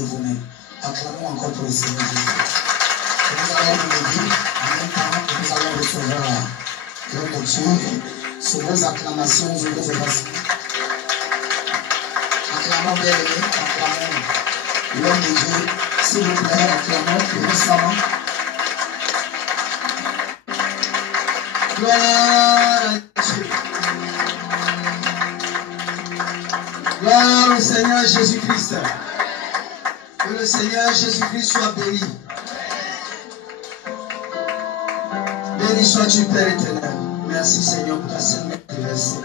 de vous-même. Acclamons encore pour le Seigneur Jésus. Nous allons nous lever en même temps que nous allons recevoir l'homme de Dieu sur vos acclamations, sur vos ovations. Acclamons bien aimé, acclamons l'homme de Dieu. S'il vous plaît, acclamons puissamment. Gloire à Dieu. Gloire au Seigneur Jésus-Christ. Que le Seigneur Jésus-Christ soit béni. Béni sois-tu, Père éternel. Merci Seigneur pour ta sainte versée.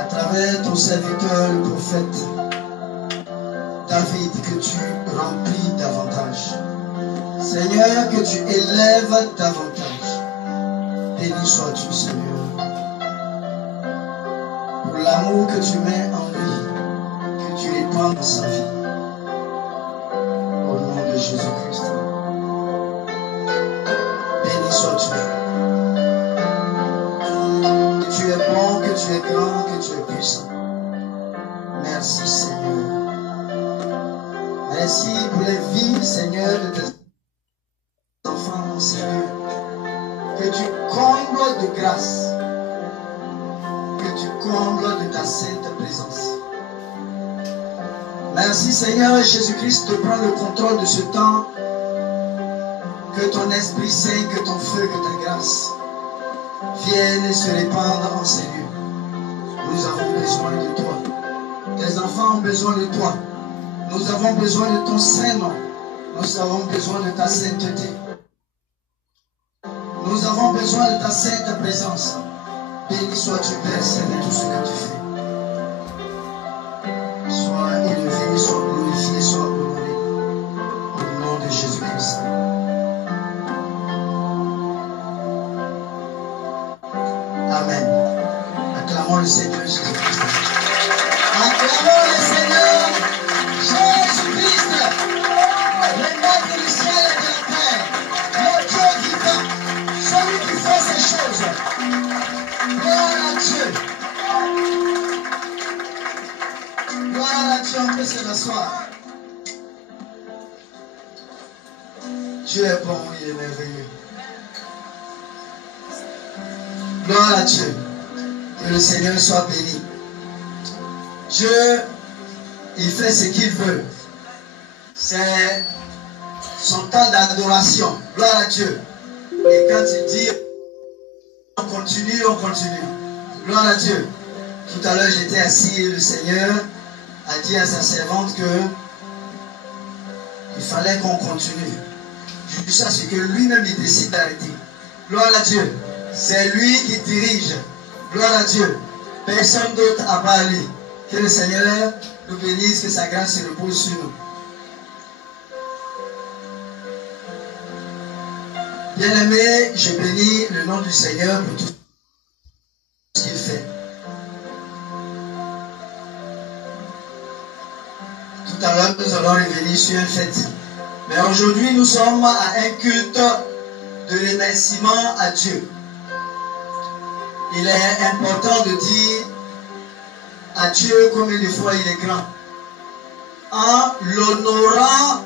À travers ton serviteur, le prophète David, que tu remplis davantage. Seigneur, que tu élèves davantage. Béni sois-tu, Seigneur. Pour l'amour que tu mets en lui, que tu répands dans sa vie. Au nom de Jésus-Christ. Béni sois-tu. Que tu es bon, que tu es grand, que tu es puissant. Merci Seigneur. Merci pour les vies, Seigneur, de tes enfants, Seigneur. Que tu combles de grâce. Que tu combles de ta sainte présence. Merci Seigneur Jésus-Christ de prendre le contrôle de ce temps. Que ton Esprit Saint, que ton feu, que ta grâce viennent et se répandent en ces lieux. Nous avons besoin de toi. Tes enfants ont besoin de toi. Nous avons besoin de ton saint nom. Nous avons besoin de ta sainteté. Nous avons besoin de ta sainte présence. Béni sois-tu, Père, Saint de tout ce que tu fais. Sois élevé, sois glorifié, sois honoré. Au nom de Jésus-Christ. Amen. Acclamons le Seigneur Jésus-Christ. Acclamons le Seigneur Jésus-Christ. Le maître du ciel et de la terre. Le Dieu vivant. Celui qui fait ces choses. Gloire à Dieu. Gloire à Dieu, on peut se rasseoir. Dieu est bon, il est merveilleux. Gloire à Dieu. Que le Seigneur soit béni. Dieu, il fait ce qu'il veut. C'est son temps d'adoration. Gloire à Dieu. Et quand il dit, on continue, on continue. Gloire à Dieu. Tout à l'heure, j'étais assis et le Seigneur a dit à sa servante que il fallait qu'on continue. Jusqu'à ce que lui-même il décide d'arrêter. Gloire à Dieu. C'est lui qui dirige. Gloire à Dieu. Personne d'autre à part lui. Que le Seigneur nous bénisse, que sa grâce se repose sur nous. Bien-aimé, je bénis le nom du Seigneur pour tout ce qu'il fait. Tout à l'heure, nous allons revenir sur un fait. Mais aujourd'hui, nous sommes à un culte de remerciement à Dieu. Il est important de dire à Dieu combien de fois il est grand. En l'honorant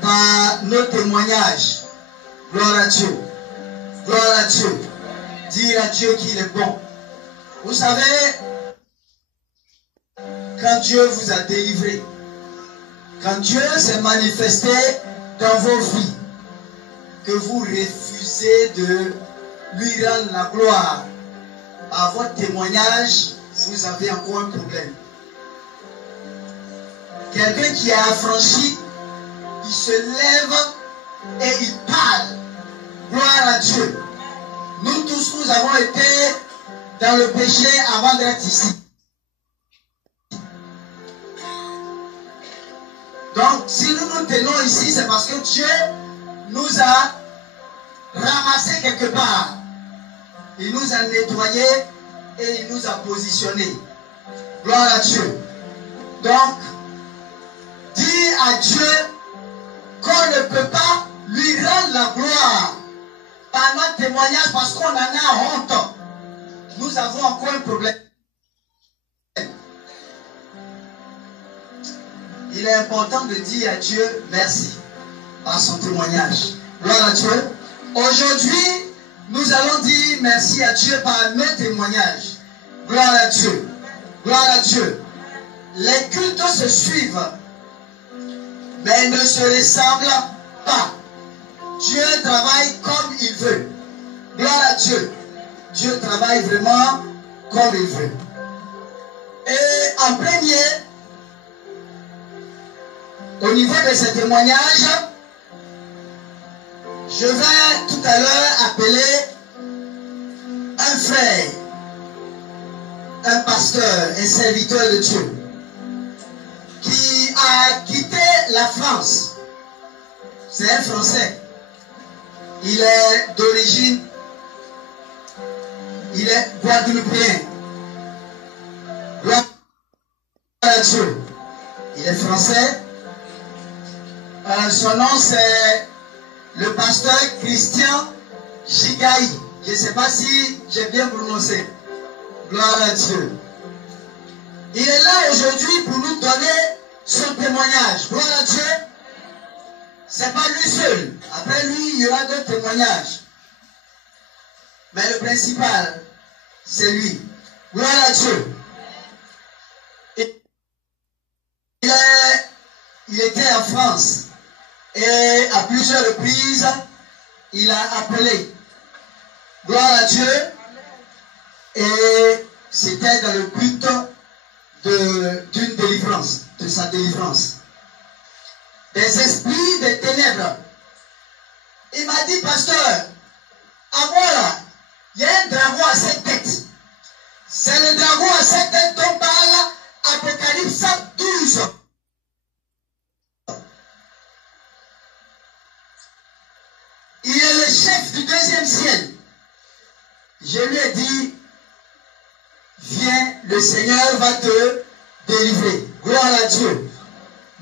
par nos témoignages. Gloire à Dieu. Gloire à Dieu. Dire à Dieu qu'il est bon. Vous savez, quand Dieu vous a délivré, quand Dieu s'est manifesté dans vos vies, que vous refusez de lui rendre la gloire à votre témoignage, vous avez encore un problème. Quelqu'un qui est affranchi, il se lève et il parle. Gloire à Dieu. Nous tous, nous avons été dans le péché avant d'être ici. Donc, si nous nous tenons ici, c'est parce que Dieu nous a ramassés quelque part. Il nous a nettoyés et il nous a positionnés. Gloire à Dieu. Donc, dis à Dieu qu'on ne peut pas lui rendre la gloire par notre témoignage parce qu'on en a honte. Nous avons encore un problème. Il il est important de dire à Dieu merci par son témoignage. Gloire à Dieu. Aujourd'hui, nous allons dire merci à Dieu par nos témoignages. Gloire à Dieu. Gloire à Dieu. Les cultes se suivent, mais ne se ressemblent pas. Dieu travaille comme il veut. Gloire à Dieu. Dieu travaille vraiment comme il veut. Et en premier, au niveau de ces témoignages, je vais tout à l'heure appeler un frère, un pasteur, un serviteur de Dieu, qui a quitté la France. C'est un Français. Il est d'origine, il est guadeloupéen. Gloire à Dieu. Il est français. Son nom c'est le pasteur Christian Gigaï. Je ne sais pas si j'ai bien prononcé. Gloire à Dieu. Il est là aujourd'hui pour nous donner son témoignage. Gloire à Dieu. Ce n'est pas lui seul. Après lui, il y aura d'autres témoignages. Mais le principal, c'est lui. Gloire à Dieu. Il était en France. Et à plusieurs reprises, il a appelé. Gloire à Dieu. Et c'était dans le but d'une délivrance, de sa délivrance. Des esprits des ténèbres. Il m'a dit, pasteur, à moi là, il y a un dragon à 7 têtes. C'est le dragon à 7 têtes dont parle Apocalypse 12. Il est le chef du deuxième ciel. Je lui ai dit, viens, le Seigneur va te délivrer. Gloire à Dieu.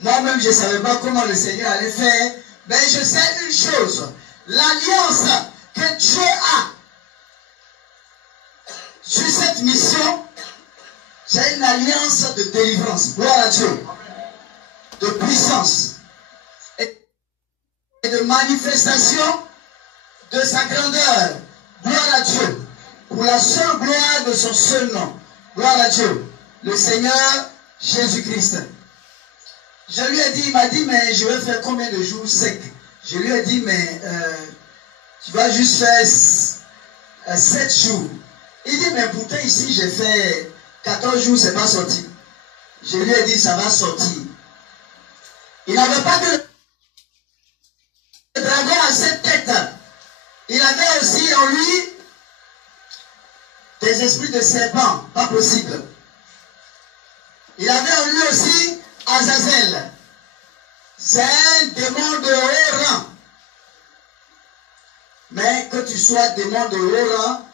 Moi-même, je ne savais pas comment le Seigneur allait faire, mais je sais une chose. L'alliance que Dieu a sur cette mission, c'est une alliance de délivrance. Gloire à Dieu. De puissance. Et de manifestation de sa grandeur. Gloire à Dieu. Pour la seule gloire de son seul nom. Gloire à Dieu. Le Seigneur Jésus-Christ. Je lui ai dit, il m'a dit, mais je vais faire combien de jours secs? Je lui ai dit, mais tu vas juste faire 7 jours. Il dit, mais pourtant ici, j'ai fait 14 jours, c'est pas sorti. Je lui ai dit, ça va sortir. Il n'avait pas que le dragon à 7 têtes. Il avait aussi en lui des esprits de serpent, pas possible. Il avait en lui aussi Azazel. C'est un démon de haut rang. Mais que tu sois démon de haut rang,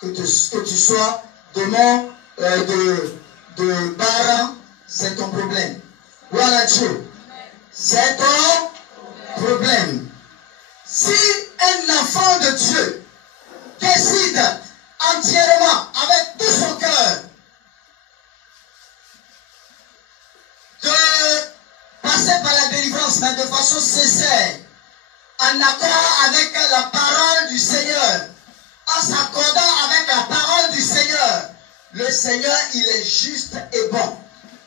que tu sois démon de bas rang, c'est ton problème. Gloire à Dieu. C'est ton problème. Si un enfant de Dieu décide entièrement, avec tout son cœur, de passer par la délivrance, mais de façon sincère, en accord avec la parole du Seigneur, en s'accordant avec la parole du Seigneur, le Seigneur, il est juste et bon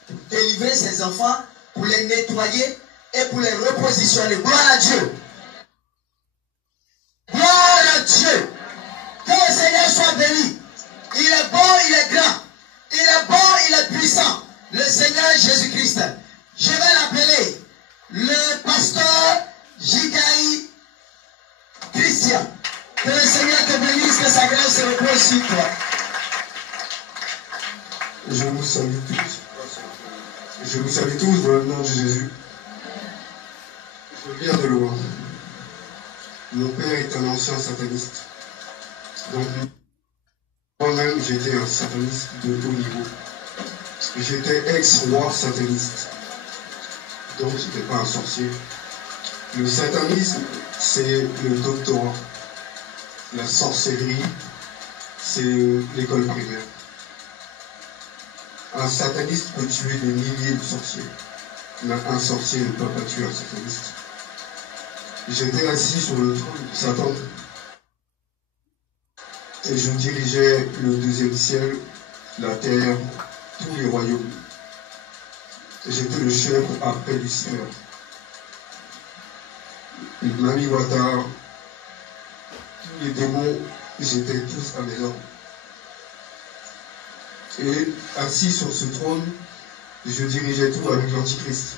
pour délivrer ses enfants, pour les nettoyer et pour les repositionner. Gloire à Dieu. Gloire à Dieu. Que le Seigneur soit béni. Il est bon, il est grand. Il est bon, il est puissant. Le Seigneur Jésus-Christ. Je vais l'appeler le pasteur Gigaï Christian. Que le Seigneur te bénisse, que sa grâce se repose sur toi. Je vous salue tous. Je vous salue tous dans le nom de Jésus. Je viens de loin. Mon père est un ancien sataniste. Donc, moi-même, j'étais un sataniste de haut niveau. J'étais ex-roi sataniste. Donc, je n'étais pas un sorcier. Le satanisme, c'est le doctorat. La sorcellerie, c'est l'école primaire. Un sataniste peut tuer des milliers de sorciers. un sorcier ne peut pas tuer un sataniste. J'étais assis sur le trône de Satan et je dirigeais le deuxième ciel, la terre, tous les royaumes. J'étais le chef après Lucifer. Mami Wata, tous les démons, j'étais tous à mes ordres. Et assis sur ce trône, je dirigeais tout avec l'Antichrist,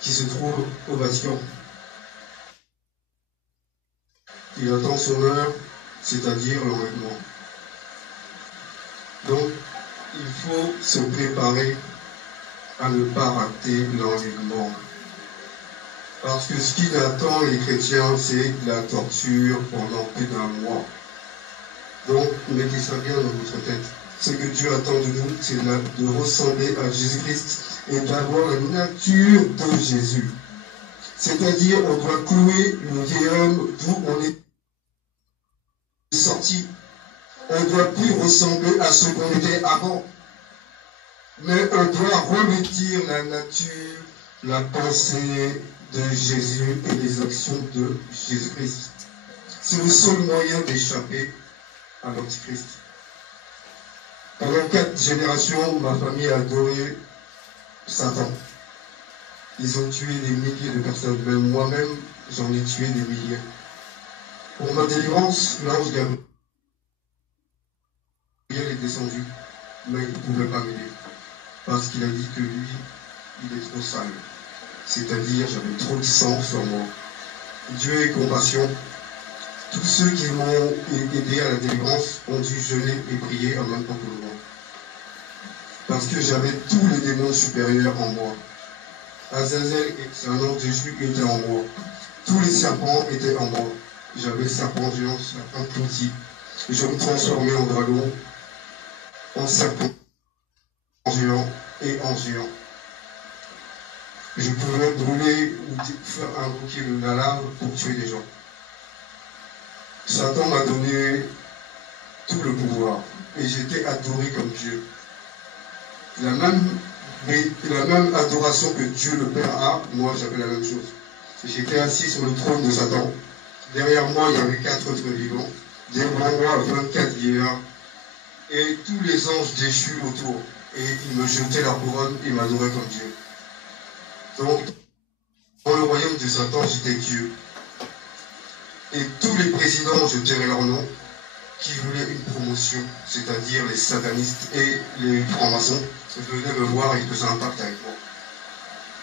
qui se trouve au Vatican. Il attend son heure, c'est-à-dire l'enlèvement. Donc, il faut se préparer à ne pas rater l'enlèvement. Parce que ce qui attend les chrétiens, c'est la torture pendant plus d'un mois. Donc, mettez ça bien dans votre tête. Ce que Dieu attend de nous, c'est de ressembler à Jésus-Christ et d'avoir la nature de Jésus. C'est-à-dire, on doit clouer le vieil homme d'où on est sorti. On ne doit plus ressembler à ce qu'on était avant. Mais on doit revêtir la nature, la pensée de Jésus et les actions de Jésus-Christ. C'est le seul moyen d'échapper à l'Antichrist. Pendant 4 générations, ma famille a adoré Satan. Ils ont tué des milliers de personnes. Même moi-même, j'en ai tué des milliers. Pour ma délivrance, l'ange Gabriel est descendu, mais il ne pouvait pas m'aider. Parce qu'il a dit que lui, il est trop sale. C'est-à-dire, j'avais trop de sang sur moi. Dieu est compassion. Tous ceux qui m'ont aidé à la délivrance ont dû jeûner et prier en même temps que moi. Parce que j'avais tous les démons supérieurs en moi. Azazel, c'est un ange de Jésus, était en moi. Tous les serpents étaient en moi. J'avais serpent géant, serpent petit. Je me transformais en dragon, en serpent géant et en géant. Je pouvais brûler ou faire invoquer la lave pour tuer des gens. Satan m'a donné tout le pouvoir et j'étais adoré comme Dieu. La même adoration que Dieu le Père a, moi j'avais la même chose. J'étais assis sur le trône de Satan. Derrière moi, il y avait 4 autres vivants. Devant moi, 24 vieillards. Et tous les anges déchus autour. Et ils me jetaient leur couronne et m'adoraient comme Dieu. Donc, dans le royaume de Satan, j'étais Dieu. Et tous les présidents, je dirais leur nom, qui voulaient une promotion, c'est-à-dire les satanistes et les francs-maçons, venaient me voir et faisaient un pacte avec moi.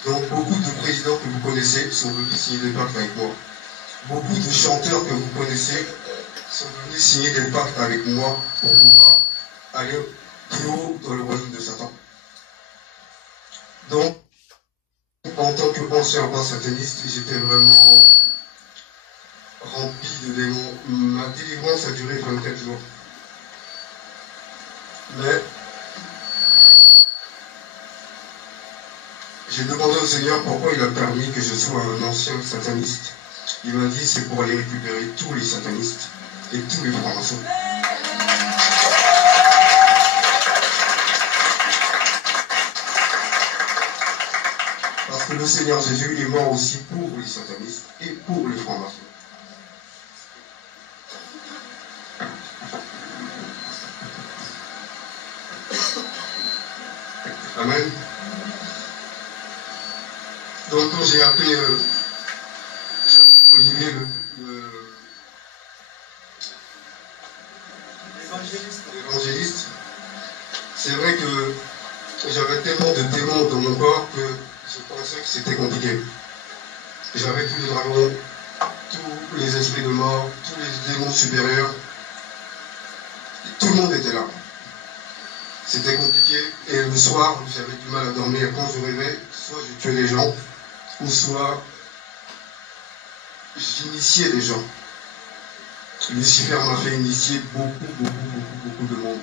Donc, beaucoup de présidents que vous connaissez sont venus signer des pactes avec moi. Beaucoup de chanteurs que vous connaissez sont venus signer des pactes avec moi pour pouvoir aller plus haut dans le royaume de Satan. Donc, en tant qu'ancien roi sataniste, j'étais vraiment rempli de démons. Ma délivrance a duré 24 jours. Mais j'ai demandé au Seigneur pourquoi il a permis que je sois un ancien sataniste. Il m'a dit c'est pour aller récupérer tous les satanistes et tous les francs-maçons. Parce que le Seigneur Jésus est mort aussi pour les satanistes et pour les francs-maçons. Amen. Donc quand j'ai appelé Olivier l'évangéliste, c'est vrai que j'avais tellement de démons dans mon corps que je pensais que c'était compliqué. J'avais tous les dragons, tous les esprits de mort, tous les démons supérieurs. Tout le monde était là. C'était compliqué. Et le soir, j'avais du mal à dormir. Quand je rêvais, soit je tuais des gens, ou soit j'initiais des gens. Lucifer m'a fait initier beaucoup de monde.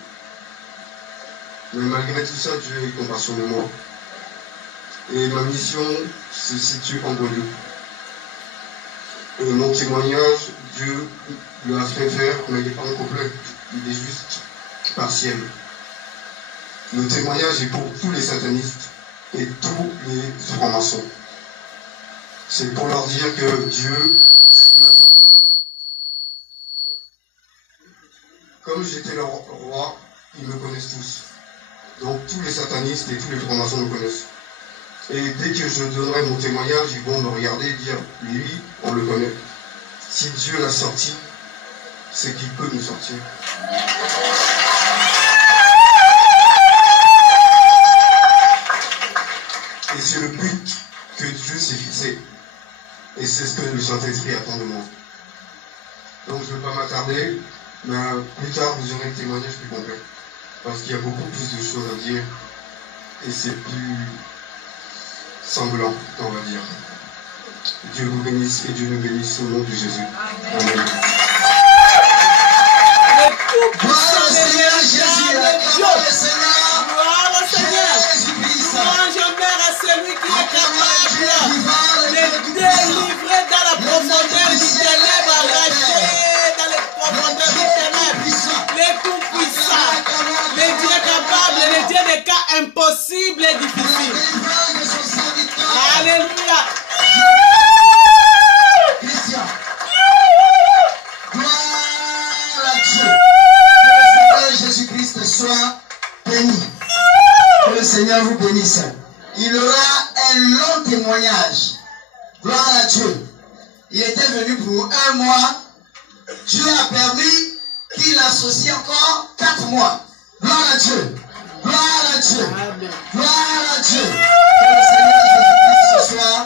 Mais malgré tout ça, Dieu est compassion de moi. Et ma mission se situe en Guadeloupe. Et mon témoignage, Dieu l'a fait faire, mais il n'est pas complet. Il est juste partiel. Le témoignage est pour tous les satanistes et tous les francs-maçons. C'est pour leur dire que Dieu m'attend. Comme j'étais leur roi, ils me connaissent tous. Donc tous les satanistes et tous les francs-maçons me connaissent. Et dès que je donnerai mon témoignage, ils vont me regarder et dire, lui, on le connaît. Si Dieu l'a sorti, c'est qu'il peut nous sortir. Et c'est le but que Dieu s'est fixé. Et c'est ce que le Saint-Esprit attend de moi. Donc je ne vais pas m'attarder, mais plus tard vous aurez un témoignage plus complet. Parce qu'il y a beaucoup plus de choses à dire. Et c'est plus sanglant, on va dire. Dieu vous bénisse et Dieu nous bénisse au nom de Jésus. Amen. Gloire au Seigneur Jésus, gloire au Seigneur. Gloire au Seigneur. Jésus-Christ. Louange et honneur à celui qui est capable de délivrer dans la profondeur du ténèbre, arracher dans les profondeurs du ténèbre. Le tout-puissant, le Dieu capable, le Dieu des cas impossibles et difficiles. Alléluia. Christian. Gloire à Dieu. Que le Seigneur Jésus-Christ soit béni. Que le Seigneur vous bénisse. Il aura un long témoignage. Gloire à Dieu. Il était venu pour 1 mois. Dieu a permis qu'il associe encore 4 mois. Gloire à Dieu. Gloire à Dieu. Gloire à Dieu. Que le Seigneur Jésus-Christ ce soir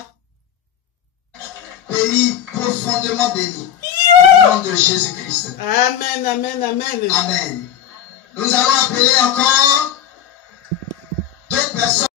béni, profondément béni. Au nom de Jésus-Christ. Amen, amen, amen. Amen. Nous allons appeler encore